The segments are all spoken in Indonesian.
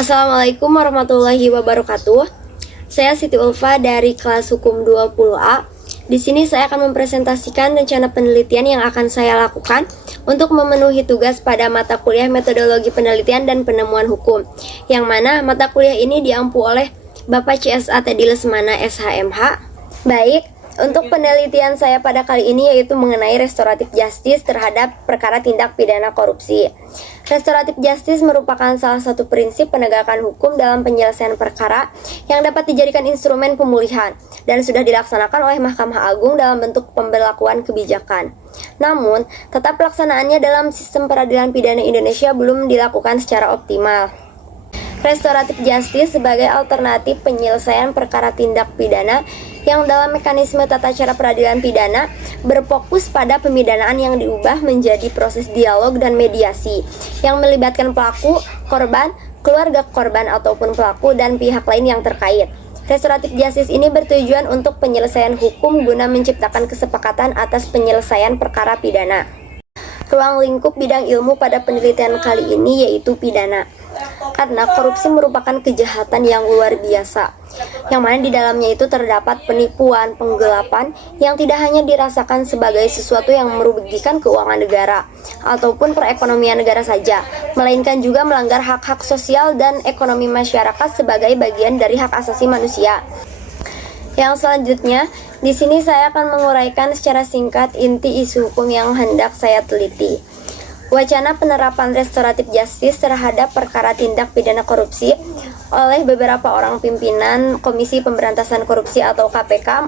Assalamualaikum warahmatullahi wabarakatuh. Saya Siti Ulfa dari kelas Hukum 20A. Di sini saya akan mempresentasikan rencana penelitian yang akan saya lakukan untuk memenuhi tugas pada mata kuliah Metodologi Penelitian dan Penemuan Hukum, yang mana mata kuliah ini diampu oleh Bapak CSA Teddy Lesmana SHMH. Baik, untuk penelitian saya pada kali ini yaitu mengenai restoratif justice terhadap perkara tindak pidana korupsi. Restoratif justice merupakan salah satu prinsip penegakan hukum dalam penyelesaian perkara yang dapat dijadikan instrumen pemulihan dan sudah dilaksanakan oleh Mahkamah Agung dalam bentuk pemberlakuan kebijakan. Namun, tetap pelaksanaannya dalam sistem peradilan pidana Indonesia belum dilakukan secara optimal. Restoratif justice sebagai alternatif penyelesaian perkara tindak pidana yang dalam mekanisme tata cara peradilan pidana berfokus pada pemidanaan yang diubah menjadi proses dialog dan mediasi yang melibatkan pelaku, korban, keluarga korban ataupun pelaku dan pihak lain yang terkait. Restoratif justice ini bertujuan untuk penyelesaian hukum guna menciptakan kesepakatan atas penyelesaian perkara pidana. Ruang lingkup bidang ilmu pada penelitian kali ini yaitu pidana. Karena korupsi merupakan kejahatan yang luar biasa, yang mana di dalamnya itu terdapat penipuan, penggelapan yang tidak hanya dirasakan sebagai sesuatu yang merugikan keuangan negara ataupun perekonomian negara saja, melainkan juga melanggar hak-hak sosial dan ekonomi masyarakat sebagai bagian dari hak asasi manusia. Yang selanjutnya, di sini saya akan menguraikan secara singkat inti isu hukum yang hendak saya teliti. Wacana penerapan restoratif justice terhadap perkara tindak pidana korupsi oleh beberapa orang pimpinan Komisi Pemberantasan Korupsi atau KPK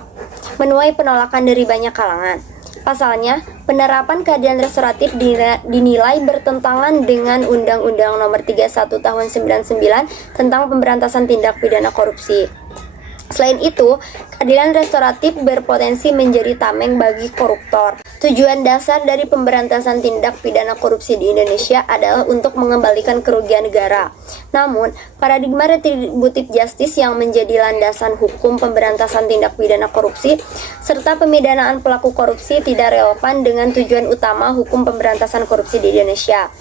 menuai penolakan dari banyak kalangan. Pasalnya, penerapan keadilan restoratif dinilai bertentangan dengan Undang-Undang Nomor 31 Tahun 99 tentang Pemberantasan Tindak Pidana Korupsi. Selain itu, keadilan restoratif berpotensi menjadi tameng bagi koruptor. Tujuan dasar dari pemberantasan tindak pidana korupsi di Indonesia adalah untuk mengembalikan kerugian negara. Namun, paradigma retributif justice yang menjadi landasan hukum pemberantasan tindak pidana korupsi serta pemidanaan pelaku korupsi tidak relevan dengan tujuan utama hukum pemberantasan korupsi di Indonesia.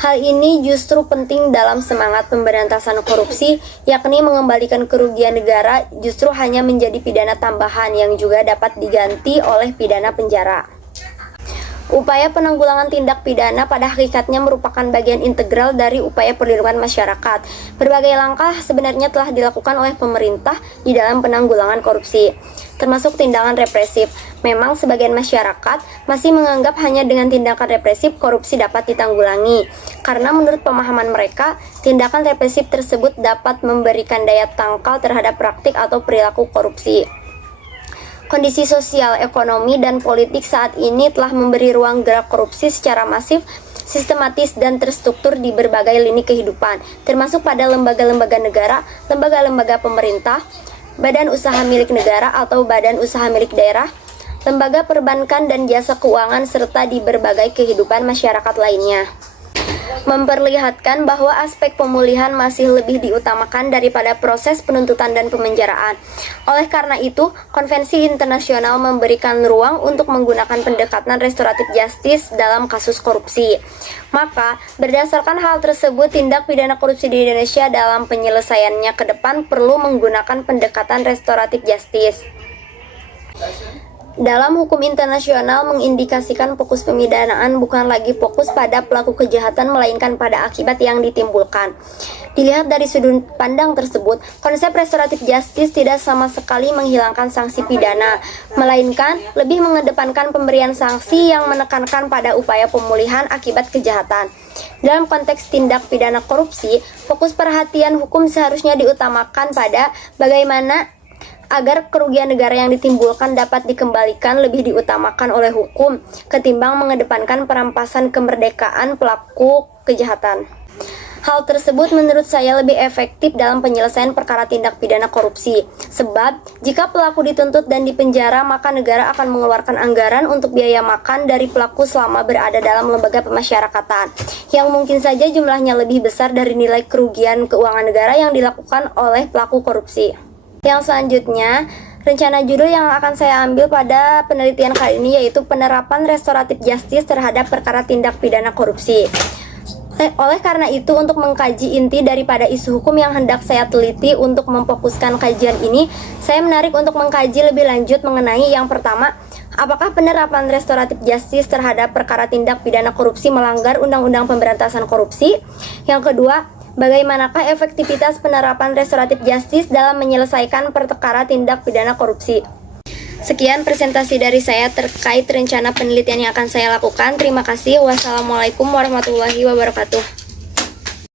Hal ini justru penting dalam semangat pemberantasan korupsi, yakni mengembalikan kerugian negara justru hanya menjadi pidana tambahan yang juga dapat diganti oleh pidana penjara. Upaya penanggulangan tindak pidana pada hakikatnya merupakan bagian integral dari upaya perlindungan masyarakat. Berbagai langkah sebenarnya telah dilakukan oleh pemerintah di dalam penanggulangan korupsi, termasuk tindakan represif. Memang sebagian masyarakat masih menganggap hanya dengan tindakan represif korupsi dapat ditanggulangi, karena menurut pemahaman mereka, tindakan represif tersebut dapat memberikan daya tangkal terhadap praktik atau perilaku korupsi. Kondisi sosial, ekonomi, dan politik saat ini telah memberi ruang gerak korupsi secara masif, sistematis, dan terstruktur di berbagai lini kehidupan, termasuk pada lembaga-lembaga negara, lembaga-lembaga pemerintah, badan usaha milik negara atau badan usaha milik daerah, lembaga perbankan dan jasa keuangan, serta di berbagai kehidupan masyarakat lainnya. Memperlihatkan bahwa aspek pemulihan masih lebih diutamakan daripada proses penuntutan dan pemenjaraan. Oleh karena itu, konvensi internasional memberikan ruang untuk menggunakan pendekatan restoratif justice dalam kasus korupsi. Maka, berdasarkan hal tersebut, tindak pidana korupsi di Indonesia dalam penyelesaiannya ke depan perlu menggunakan pendekatan restoratif justice. Dalam hukum internasional mengindikasikan fokus pemidanaan bukan lagi fokus pada pelaku kejahatan melainkan pada akibat yang ditimbulkan. Dilihat dari sudut pandang tersebut, konsep restoratif justice tidak sama sekali menghilangkan sanksi pidana, melainkan lebih mengedepankan pemberian sanksi yang menekankan pada upaya pemulihan akibat kejahatan. Dalam konteks tindak pidana korupsi, fokus perhatian hukum seharusnya diutamakan pada bagaimana agar kerugian negara yang ditimbulkan dapat dikembalikan lebih diutamakan oleh hukum ketimbang mengedepankan perampasan kemerdekaan pelaku kejahatan. Hal tersebut menurut saya lebih efektif dalam penyelesaian perkara tindak pidana korupsi. Sebab, jika pelaku dituntut dan dipenjara, maka negara akan mengeluarkan anggaran untuk biaya makan dari pelaku selama berada dalam lembaga pemasyarakatan, yang mungkin saja jumlahnya lebih besar dari nilai kerugian keuangan negara yang dilakukan oleh pelaku korupsi. Yang selanjutnya, rencana judul yang akan saya ambil pada penelitian kali ini yaitu penerapan restoratif justice terhadap perkara tindak pidana korupsi. Oleh karena itu, untuk mengkaji inti daripada isu hukum yang hendak saya teliti untuk memfokuskan kajian ini, saya menarik untuk mengkaji lebih lanjut mengenai yang pertama, apakah penerapan restoratif justice terhadap perkara tindak pidana korupsi melanggar Undang-Undang Pemberantasan Korupsi? Yang kedua, bagaimanakah efektivitas penerapan restoratif justice dalam menyelesaikan perkara tindak pidana korupsi? Sekian presentasi dari saya terkait rencana penelitian yang akan saya lakukan. Terima kasih. Wassalamualaikum warahmatullahi wabarakatuh.